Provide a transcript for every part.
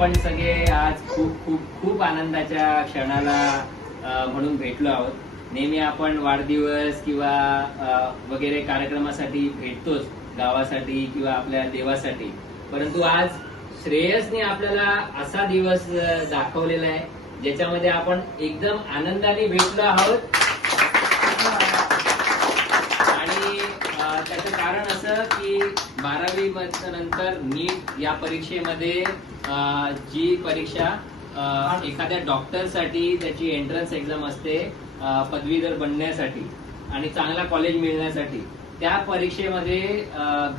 आपण सगळे आज खूप खूप खूप आनंदाच्या क्षणाला म्हणून भेटलो आहोत. नेहमी आपण वाढदिवस किंवा वगैरे कार्यक्रमासाठी भेटतोच, गावासाठी किंवा आपल्या देवासाठी. परंतु आज श्रेयसने आपल्याला असा दिवस दाखवलेला आहे ज्याच्यामध्ये आपण एकदम आनंदाने भेटलो आहोत. आणि त्याचं कारण असं की 12वी नंतर नीट या परीक्षेमध्ये जी परीक्षा एखाद्या डॉक्टरसाठी त्याची एंट्रन्स एक्झाम असते पदवीधर बनण्यासाठी आणि चांगला कॉलेज मिळण्यासाठी, त्या परीक्षेमध्ये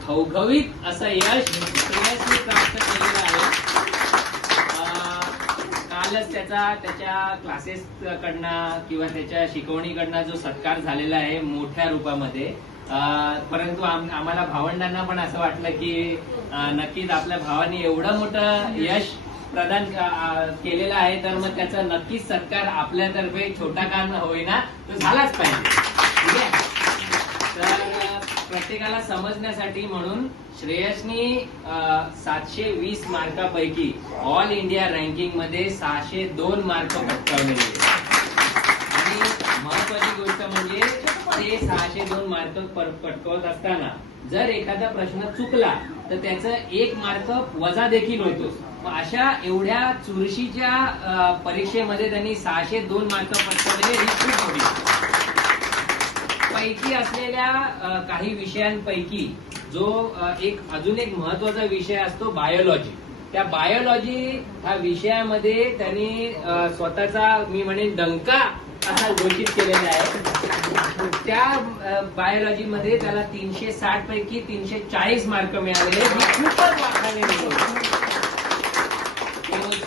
घवघवीत असं यश श्रेयसने प्राप्त केलेलं आहे. कालच त्याच्या क्लासेस कडनं किंवा त्याच्या शिकवणीकडनं जो सत्कार झालेला आहे मोठ्या रूपामध्ये. परंतु आम्हाला भावंडांना पण असं वाटलं की नक्कीच आपल्या भावाने एवढं मोठं यश प्रदान केलेलं आहे, तर मग त्याचा नक्कीच सत्कार आपल्यातर्फे छोटा का होईना तो झालाच पाहिजे. ठीक आहे. तर प्रत्येकाला समजण्यासाठी म्हणून श्रेयसनी 720 मार्कापैकी ऑल इंडिया रँकिंग मध्ये 602 मार्क पटकावलेले. आणि महत्वाची गोष्ट म्हणजे ते 602 मार्क पटकावत असताना जर एखादा प्रश्न चुकला तर त्याचं 1 मार्क वजा देखील होतो. अशा एवढ्या चुरशीच्या परीक्षेमध्ये त्यांनी 602 मार्क पटकावलेले ही खूप मोठी. पैकी असलेल्या काही विषयांपैकी जो अजून एक महत्वाचा विषय असतो बायोलॉजी. त्या बायोलॉजी ह्या विषयामध्ये त्यांनी स्वतःचा मी म्हणेन डंका असा घोषित केलेला आहे. त्या बायोलॉजी मध्ये त्याला 360 पैकी 340 मार्क मिळालेले. खूपच वाखाणलेले.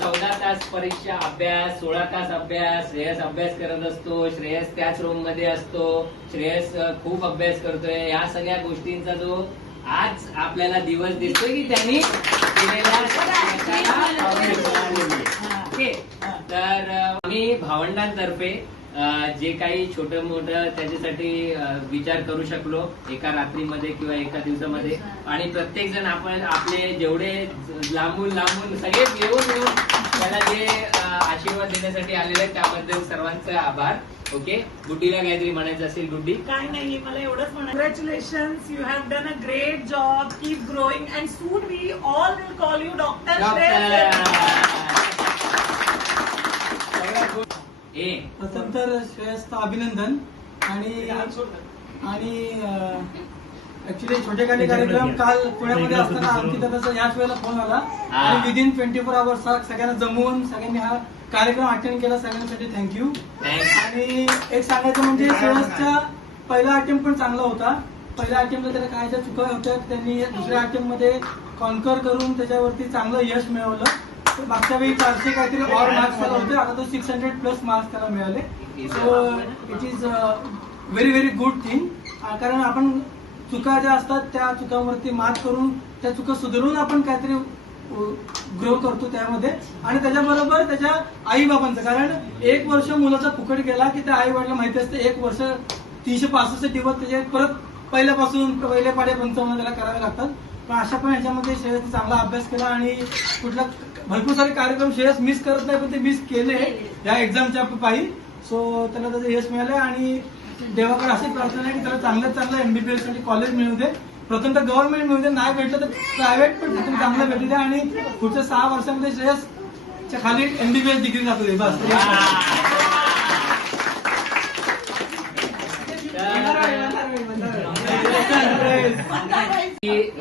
14 तास परीक्षा अभ्यास, 16 तास अभ्यास. श्रेयस अभ्यास करत असतो, श्रेयस त्याच रूम मध्ये असतो, श्रेयस खूप अभ्यास करतोय. या सगळ्या गोष्टींचा जो आज आपल्याला दिवस दिसतोय की त्यांनी केलेल्या. तर आम्ही भावंडांतर्फे जे काही छोटं मोठं त्याच्यासाठी विचार करू शकलो एका रात्रीमध्ये किंवा एका दिवसामध्ये, आणि प्रत्येक जण आपण आपले जेवढे लांबून सगळे येऊन त्याला जे आशीर्वाद देण्यासाठी आलेले आहेत त्याबद्दल सर्वांचे आभार. ओके, गुड्डीला काहीतरी म्हणायचं असेल? गुड्डी काय नाही, मला एवढंच म्हणायचं, congratulations, you have done a great job, keep growing and soon we all will call you doctor Pratham तर श्रेयसचं अभिनंदन. आणि ऍक्च्युली छोटे काही कार्यक्रम काल पुण्यामध्ये असताना अंकिताचा याच वेळेला फोन आला आणि विदिन 24 आवर्स सगळ्यांना जमवून सगळ्यांनी हा कार्यक्रम अटेंड केला. सगळ्यांसाठी थँक्यू. आणि एक सांगायचं म्हणजे श्रेयसचा पहिला अटेम्प्ट पण चांगला होता. पहिल्या अटेम्प्टला त्याला काय ज्या चुका होत्या त्यांनी दुसऱ्या अटेम्प्ट मध्ये कॉन्कर करून त्याच्यावरती चांगलं यश मिळवलं. मागच्या वेळी 400 काहीतरी ऑर मार्क्स त्याला होते, आता तो 600+ मार्क्स त्याला मिळाले. So it is very very good thing. कारण आपण चुका ज्या असतात त्या चुकांवरती मात करून त्या चुका सुधारून आपण काहीतरी ग्रो करतो त्यामध्ये. आणि त्याच्याबरोबर त्याच्या आई बाबांचं, कारण 1 वर्ष मुलाचा फुकट गेला की त्या आई वडिला माहिती असते 1 वर्ष 365 दिवस त्याचे परत पहिल्यापासून पहिल्या पाड्या पंचावन्न त्याला करावे लागतात. पण अशा पण ह्याच्यामध्ये श्रेयसने चांगला अभ्यास केला आणि कुठला भरपूर सारे कार्यक्रम श्रेयस मिस करत नाही पण ते मिस केले या एक्झामच्या पायी. सो त्याला त्याचं यश मिळालं आणि देवाकडे अशी प्रार्थना आहे की त्याला चांगलं MBBS साठी कॉलेज मिळू दे. प्रथम तर गव्हर्नमेंट मिळू दे, नाही भेटलं तर प्रायव्हेट पण चांगलं भेटू दे आणि पुढच्या 6 वर्षामध्ये श्रेयसच्या खाली MBBS डिग्री जातो दे बस.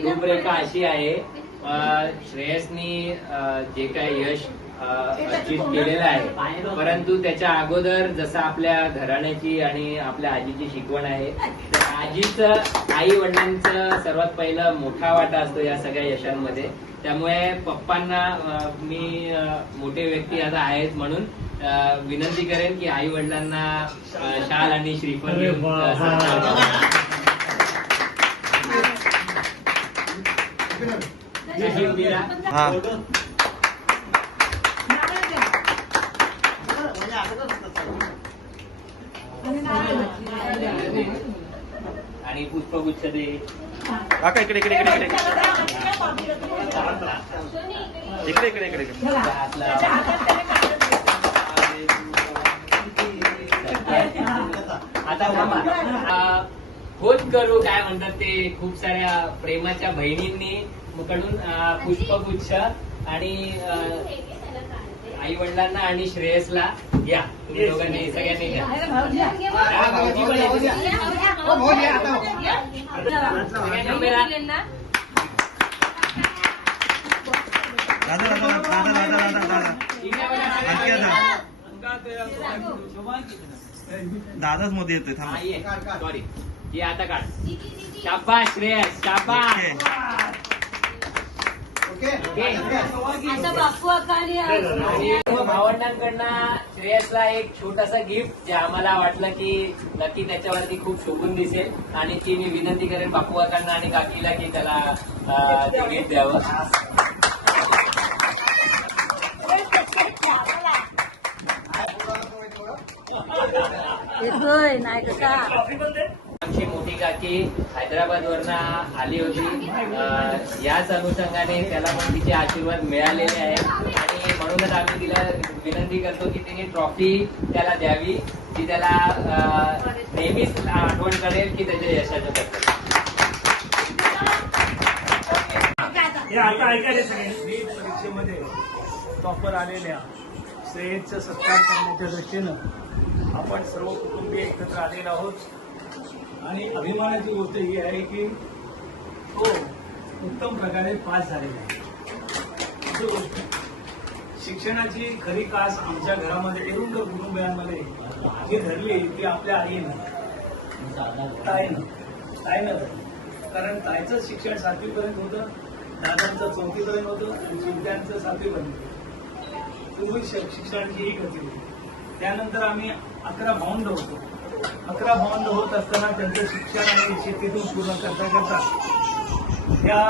रूपरेखा अशी आहे, श्रेयसनी जे काही यश अचीव केलेलं आहे, परंतु त्याच्या अगोदर जसं आपल्या घराण्याची आणि आपल्या आजीची शिकवण आहे, तर आजीचं आई वडिलांचं सर्वात पहिलं मोठा वाटा असतो या सगळ्या यशांमध्ये. त्यामुळे पप्पांना मी मोठे व्यक्ती आता आहेत म्हणून विनंती करेन की आई वडिलांना शाल आणि श्रीफळ घेऊन आणि पुष्पगुच्छ दे. काका इकडे इकडे इकडे इकडे इकडे इकडे इकडे इकडे. हात लाव. आता खोत करू काय म्हणतात ते खूप साऱ्या प्रेमाच्या बहिणींनी कडून पुष्पगुच्छ आणि आई वडिलांना आणि श्रेयसला घ्या. तुम्ही दोघांनी सगळ्यांनी घ्या. हा, भाऊजी पण येतील. सगळ्यांनी उभे राहा. दादाच मध्ये येतोय सॉरी हे आता काढ. शाबास श्रेयस, शाबास. आता बापू अकाली आणि भावंडांकडनं श्रेयसला एक छोटासा गिफ्ट जे आम्हाला वाटलं की नक्की त्याच्यावरती खूप शोभून दिसेल आणि ती मी विनंती करेन बापू काकांना आणि काकीला की त्याला ते गिफ्ट द्यावं. येतोय नाही कसा. आमची मोठी काकी हैदराबाद वरनं आली होती. याच अनुषंगाने त्याला पण तिचे आशीर्वाद मिळालेले आहेत आणि म्हणूनच आम्ही तिला विनंती करतो की तिने ट्रॉफी त्याला द्यावी, ती त्याला नेहमीच आठवण करेल की त्याच्या यशाचं करतो. आता ऐकायला सगळे मी परीक्षेमध्ये टॉपर आलेल्या श्रेयसचा सत्कार करण्याच्या दृष्टीनं आपण सर्व कुटुंबीय एकत्र आलेलो आहोत आणि अभिमानाची गोष्ट ही आहे की तो उत्तम प्रकारे पास झालेला आहे. दुसरी गोष्ट, शिक्षणाची खरी कास आमच्या घरामध्ये एरुंड कुटुंबियांमध्ये जी धरली ती आपल्या आईनं ताईनं धरली. कारण ताईचं शिक्षण 7वी पर्यंत होतं, दादांचं 4थी पर्यंत होतं आणि चिमट्यांचं 7वी पर्यंत होतं. पूर्वी शिक्षणाची ही गती होती. त्यानंतर आम्ही 11 भावंड होतो. 11 भावंड होत असताना त्यांचं शिक्षण आणि शेतीतून पूर्ण करता करता त्या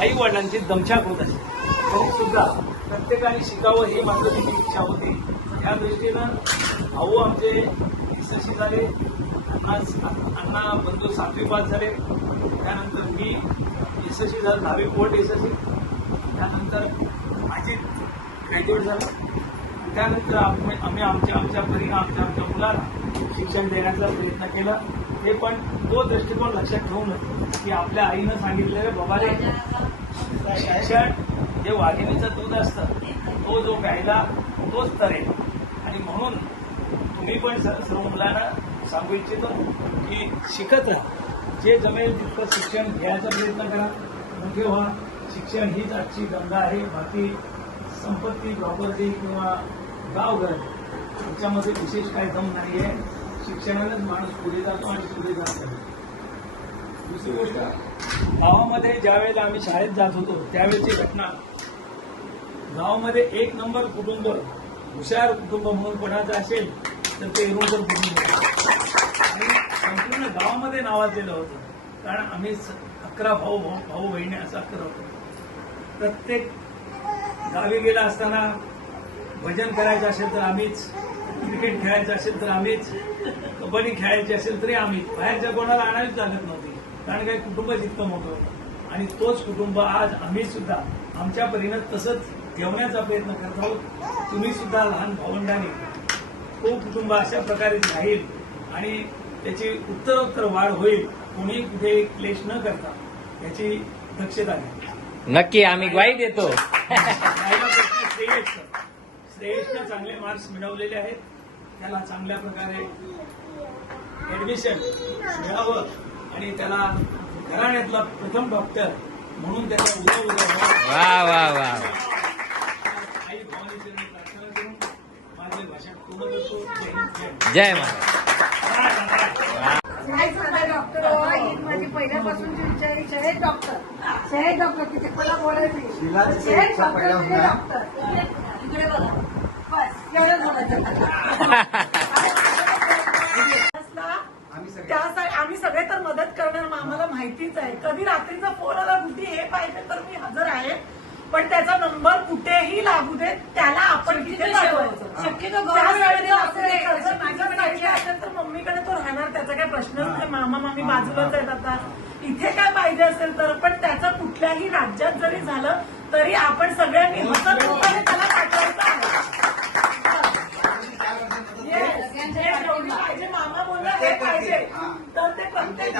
आई वडिलांची दमछाक होत असते. तरी सुद्धा प्रत्येकाने शिकावं ही मात्र तिची इच्छा होती. त्या दृष्टीनं भाऊ आमचे यशस्वी झाले. अण्णा बंधू 7वी पास झाले. त्यानंतर मी यशस्वी झालो, 10वी बोर्ड यशस्वी. त्यानंतर अजित ग्रॅज्युएट झालं. त्यानंतर आम्ही आमच्या परीनं आमच्या मुलाला शिक्षण देण्याचा प्रयत्न केला. ते पण तो दृष्टिकोन लक्षात ठेवून की आपल्या आईनं सांगितलेलं बाबा रे शिक्षण जे वाघिणीचं दूध असतं तो जो प्यायला तोच तरेल. आणि म्हणून तुम्ही पण सर्व मुलांना सांगू इच्छितो की शिकत राहा. जे जमेल तितकं शिक्षण घ्यायचा प्रयत्न करा. मोठे व्हा. शिक्षण हीच आजची गंगा आहे. बाकी संपत्ती, प्रॉपर्टी किंवा गावघर याच्यामध्ये विशेष काही दम नाही आहे. शिक्षणानेच माणूस पुढे जातो आणि पुढे जातो. दुसरी गोष्ट, गावामध्ये ज्यावेळेला आम्ही शाळेत जात होतो त्यावेळेची घटना, गावामध्ये 1 नंबर कुटुंब, हुशार कुटुंब म्हणून कोणाचं असेल तर ते एरुंकर कुटुंब आणि संपूर्ण गावामध्ये नावाजलेलं होतं. कारण आम्ही 11 भाऊ बहिणी असं 11 होतो. प्रत्येक गावी गेला असताना भजन करायचं असेल तर आम्हीच, क्रिकेट खेळायचं असेल तर आम्हीच, कबड्डी खेळायची असेल तरी आम्हीच. बाहेरच्या कोणाला आणावीच लागत नव्हती कारण काही कुटुंबच इतकं मोठं होतं. आणि तोच कुटुंब आज आम्ही सुद्धा आमच्या परीनं तसंच ठेवण्याचा प्रयत्न करत आहोत. तुम्ही सुद्धा लहान भावंडांनी तो कुटुंब अशा प्रकारे राहील आणि त्याची उत्तरोत्तर वाढ होईल. कोणी कुठे क्लेश न करता याची दक्षता घ्या. नक्की आम्ही ग्वाही देतो. श्रेयसने चांगले मार्क्स मिळवलेले आहेत. त्याला चांगल्या प्रकारे ऍडमिशन मिळावं आणि त्याला घराण्यातला प्रथम डॉक्टर म्हणून त्याचा वा वा वा. आई भवानीची प्रार्थना करून माझे भाषण पूर्ण करतो. जय महाराज. डॉक्टर माझी पहिल्यापासूनची विचारी शहद डॉक्टर तिथे मला बोलायची शहद डॉक्टर इकडे बघा बस एवढं आम्ही सगळे तर मदत करणार. आम्हाला माहितीच आहे. कधी रात्रीचा फोन आला कुठे हे पाहिजे तर मी हजर आहे. पण त्याचा नंबर कुठेही लागू दे, त्याला आपण तिथे पाठवायचं. शक्यतो असेल तर मम्मीकडे तो राहणार. त्याचा काही प्रश्नच नाही. मामा मामी बाजूलाच कुठल्याही राज्यात जरी झालं तरी आपण सगळ्यांनी हसतमुखाने त्याला पाठवायचं आहे. जेवढी पाहिजे मामा बोलला हे पाहिजे तर ते प्रत्येक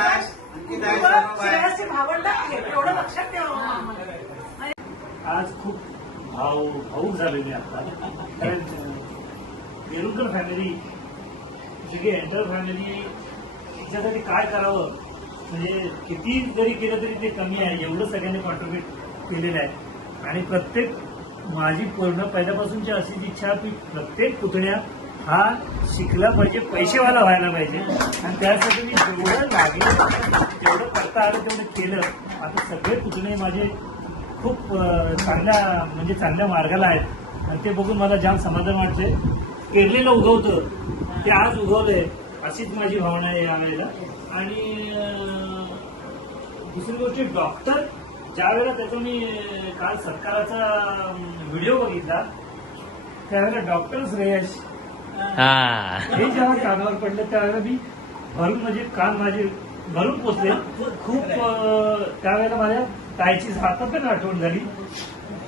श्रेयसची भावंड आहेत एवढं लक्षात ठेवा मामा. आज खूप भाऊक झालेली आता, कारण वेरुळकर फॅमिली सगळी एंटर फॅमिली त्याच्यासाठी काय करावं, म्हणजे किती जरी केलं तरी ते कमी आहे, एवढं सगळ्यांनी कॉन्ट्रीब्युट केलेलं आहे. आणि प्रत्येक माझी पूर्ण पहिल्यापासूनची अशीच इच्छा की प्रत्येक पुतण्या हा शिकला पाहिजे, पैसेवाला व्हायला पाहिजे. आणि त्यासाठी मी जेवढं लागलं जेवढं करता आलं तेवढं केलं. आता सगळे पुतणे माझे खूप चांगल्या मार्गाला आहेत आणि ते बघून मला जाम समाधान वाटते. केरलेलं उगवतं ते आज उगवलंय अशीच माझी भावना आहे यावेळेला. आणि दुसरी गोष्ट, डॉक्टर ज्या वेळेला त्याचा मी काल सत्काराचा व्हिडिओ बघितला त्यावेळेला डॉक्टर श्रेयस हे जेव्हा कानावर पडलं त्यावेळेला मी कान माझे भरून पोचले. खूप त्यावेळेला माझ्या ताईची सातत्याने आठवण झाली.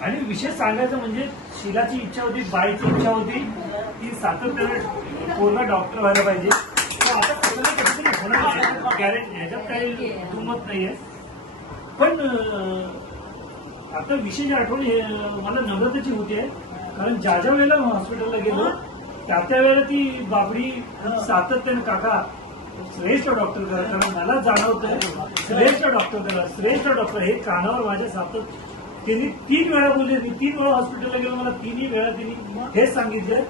आणि विशेष सांगायचं म्हणजे शिलाची इच्छा होती, बाईची इच्छा होती की सातत्याने पूर्ण डॉक्टर व्हायला पाहिजे. आता कधीतरी होणार गॅरेंटी, ह्याच्यात काही दुमत नाहीये. पण आता विशेष आठवण मला नम्रतेची होती आहे, कारण ज्या ज्या वेळेला हॉस्पिटलला गेलो त्या वेळेला ती बाबडी सातत्याने काका श्रेष्ठ डॉक्टर करा, कारण मला जाणवतं श्रेष्ठ डॉक्टर करा, श्रेष्ठ डॉक्टर हे कानावर माझ्या सातत्य त्यांनी 3 वेळा बोलले. मी 3 वेळा हॉस्पिटलला गेलो, मला 3ही वेळा त्यांनी हेच सांगितलं.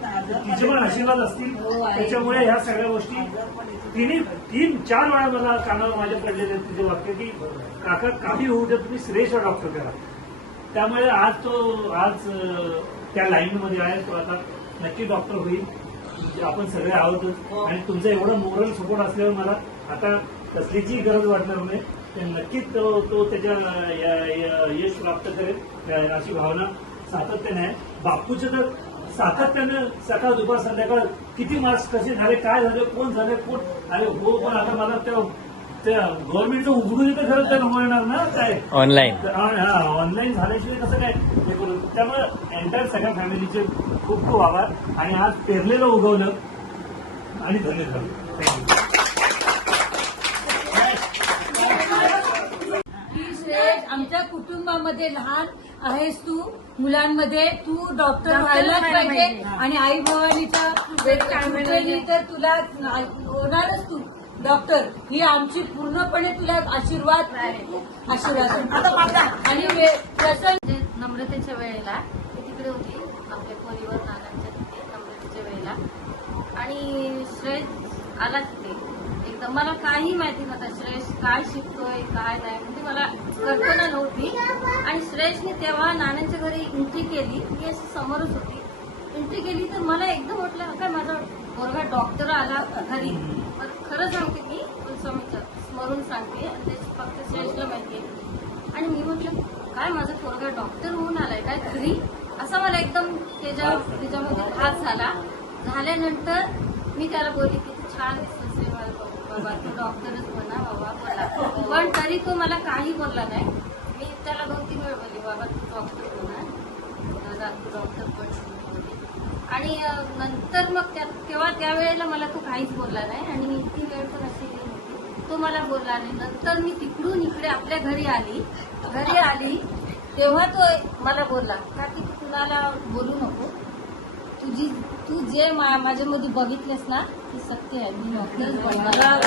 तिचे पण आशीर्वाद असतील त्याच्यामुळे ह्या सगळ्या गोष्टी तिने 3-4 वेळा मला कानावर माझ्या पडलेले तिचे वाक्य की काका काही होऊ द्या, तुम्ही श्रेष्ठ डॉक्टर करा. त्यामुळे आज त्या लाईनमध्ये आहे, तो आता नक्की डॉक्टर होईल. आपण सगळे आहोतच आणि तुमचा एवढा मोरल सपोर्ट असल्यावर मला आता कसलीची गरज वाटणार नाही. ते नक्कीच तो त्याच्या यश प्राप्त करेल अशी भावना सातत्याने आहे. बापूचं तर सातत्यानं सकाळ दुपार संध्याकाळ किती मार्क्स कसे झाले, काय झाले, कोण झाले, कोण अरे हो. पण आता मला त्या गव्हर्नमेंटचं उघडून येतं खरंच त्या नको येणार ना काय ऑनलाईन झाल्याशिवाय कसं काय हे करू. त्यामुळे एंटायर सगळ्या फॅमिलीचे खूप खूप आभार. आणि आज पेरलेलं उगवलं आणि धन्यवाद. थँक्यू. आमच्या कुटुंबामध्ये लहान आहेस तू, मुलांमध्ये तू डॉक्टर व्हायलाच पाहिजे. आणि आई भवानीच्या तर तुला होणारच तू डॉक्टर, ही आमची पूर्णपणे तुला आशीर्वाद. आणि नम्रतेच्या वेळेला मी तिकडे होती आपल्या खोलीवर नानांच्या तिथे नम्रतेच्या वेळेला. आणि श्रेयस आला तिथे एकदम. मला काही माहिती नव्हतं श्रेयस काय शिकतोय काय नाही, म्हणजे मला कल्पना नव्हती. आणि श्रेयसने तेव्हा नानांच्या घरी एंट्री केली, मी अशी समोरच होती. एंट्री केली तर मला एकदम वाटलं काय माझा पोरगा डॉक्टर आला घरी. खरं सांगते मी स्मरून सांगते, ते फक्त श्रेयसला माहिती आहे. आणि मी म्हटलं काय माझा पोरगा डॉक्टर होऊन आलाय काय घरी, असा मला एकदम त्याच्यामध्ये हात झाला. झाल्यानंतर मी त्याला बोलली की तू छान दिसतोस रे बाबा, तू डॉक्टरच म्हणा बाबा बोला. पण तरी तो मला काही बोलला नाही. मी त्याला 2-3 वेळ बोलली बाबा तू डॉक्टर म्हणा, तू डॉक्टर पण. आणि नंतर मग तेव्हा त्यावेळेला मला तो काहीच बोलला नाही. आणि ती वेळ पण अशी गेली होती, तो मला बोलला नाही. नंतर मी तिकडून इकडे आपल्या घरी आली तेव्हा तो मला बोलला का की कुणाला बोलू नको, तू जे माझ्यामध्ये बघितलेस ना ते सत्य आहे, मी डॉक्टरच बनणार.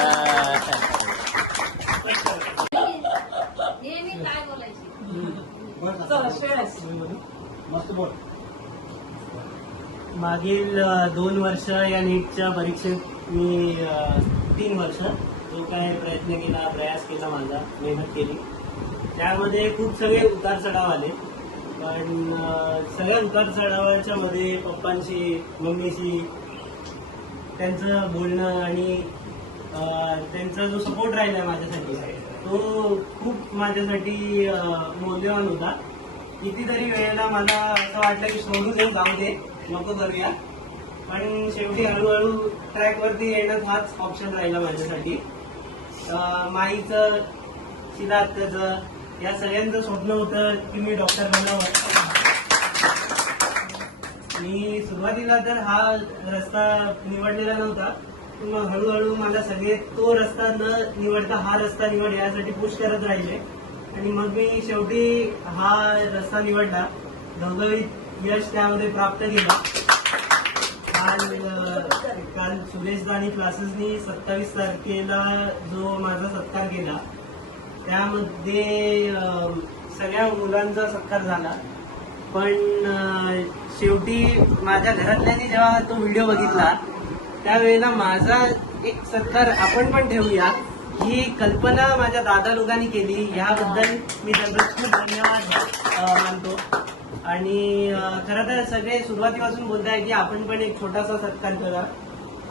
हे मी काय बोलायचे. मस्त बोल. मागील 2 वर्ष या नीटच्या परीक्षेत मी 3 वर्ष जो काय प्रयत्न केला, प्रयास केला, माझा मेहनत केली, त्यामध्ये खूप सगळे उतार चढाव आले. पण सगळ्या उतार चढावाच्या मध्ये पप्पांशी मम्मीशी त्यांचं बोलणं आणि त्यांचा जो सपोर्ट राहिला माझ्यासाठी तो खूप माझ्यासाठी मौल्यवान होता. कितीतरी वेळेला मला असं वाटलं की सोडून जाऊ दे, नको करूया, पण शेवटी हळूहळू ट्रॅकवरती येणं हाच ऑप्शन राहिला माझ्यासाठी. माईचं, शिला आत्याचं, या सगळ्यांचं स्वप्न होतं की मी डॉक्टर बनावं. मी सुरुवातीला तर हा रस्ता निवडलेला नव्हता, पण मग हळूहळू मला सगळे तो रस्ता न निवडता हा रस्ता निवड यासाठी पुश करत राहिले आणि मग मी शेवटी हा रस्ता निवडला. घवघवीत यश त्यामध्ये प्राप्त केलं. काल सुरेश दानी क्लासेसनी 27 तारखेला जो माझा सत्कार केला त्यामध्ये सगळ्या मुलांचा सत्कार झाला. पण शेवटी माझ्या घरातल्यांनी जेव्हा तो व्हिडिओ बघितला त्यावेळेला माझा एक सत्कार आपण पण ठेवूया ही कल्पना माझ्या दादा लोकांनी केली. याबद्दल मी त्यांचा खूप धन्यवाद मानतो. आणि खरं तर सगळे सुरुवातीपासून बोलताय की आपण पण एक छोटासा सत्कार करा.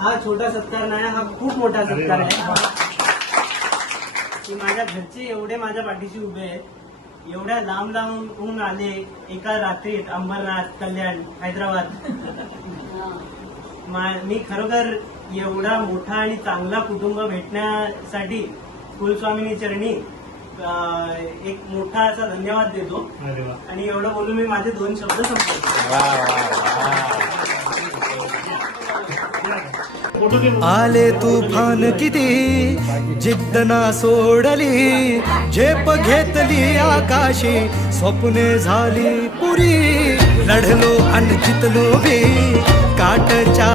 हा छोटा सत्कार नाही, हा खूप मोठा सत्कार आहे की माझ्या घरचे एवढे माझ्या पाठीशी उभे आहेत, एवढ्या लांब लांबून आले एका रात्रीत अंबरनाथ, कल्याण, हैदराबाद. मी खरोखर एवढा मोठा आणि चांगला कुटुंब भेटण्यासाठी कुलस्वामिनी चरणी एक मोठा असा धन्यवाद देतो. आणि एवढं बोलून मी माझे 2 शब्द संपवतो. आले तुफान किती जिद्द ना सोडली, झेप घेतली आकाशी, स्वप्ने झाली पुरी, लढलो आणि जितलो बी काटच्या